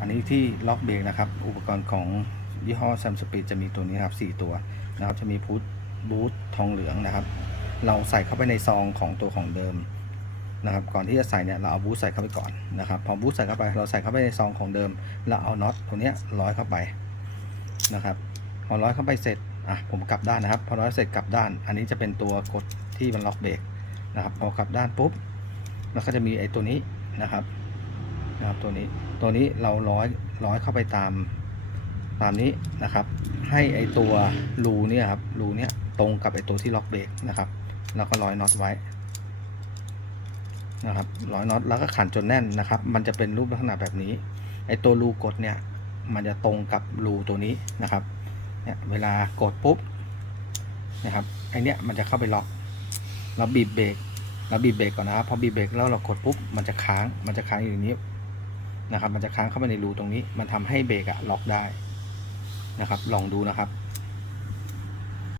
อันนี้ที่ล็อกเบรกนะครับ อุปกรณ์ของยี่ห้อ Sam Speed จะมีตัวนี้ครับ 4 ตัวนะครับจะมีพุทบูททองเหลืองนะครับ เราใส่เข้าไปในซองของตัวของเดิมนะครับ ก่อนที่จะใส่เนี่ยเราเอาบูทใส่เข้าไปก่อนนะครับ พอบูทใส่เข้าไปเราใส่เข้าไปในซองของเดิมแล้วเอาน็อตตัวเนี้ยร้อยเข้าไปนะครับพอร้อยเข้าไปเสร็จอะผมกลับด้านนะครับ พอร้อยเสร็จกลับด้าน อันนี้จะเป็นตัวกดที่มันล็อกเบรกนะครับพอกลับด้านปุ๊บแล้วก็จะมีไอ้ตัวนี้นะครับ นะครับตัวนี้ตัวนี้เราร้อยร้อยเข้าไปตามตามนี้นะครับ ให้ไอตัวรูเนี่ยครับรูเนี่ยตรงกับไอตัวที่ล็อกเบรกนะครับ แล้วก็ร้อยน็อตไว้นะครับร้อยน็อตแล้วก็ขันจนแน่นนะครับ มันจะเป็นรูปลักษณะแบบนี้ ไอตัวรูกดเนี่ยมันจะตรงกับรูตัวนี้นะครับเนี่ยเวลากดปุ๊บนะครับไอเนี้ยมันจะเข้าไปล็อก เราบีบเบรกเราบีบเบรกก่อนนะครับพอบีบเบรกแล้วเรากดปุ๊บมันจะค้างมันจะค้างอยู่อย่างนี้ นะครับ มันจะค้างเข้าไปในรูตรงนี้ มันทำให้เบรกอะล็อกได้นะครับ ลองดูนะครับ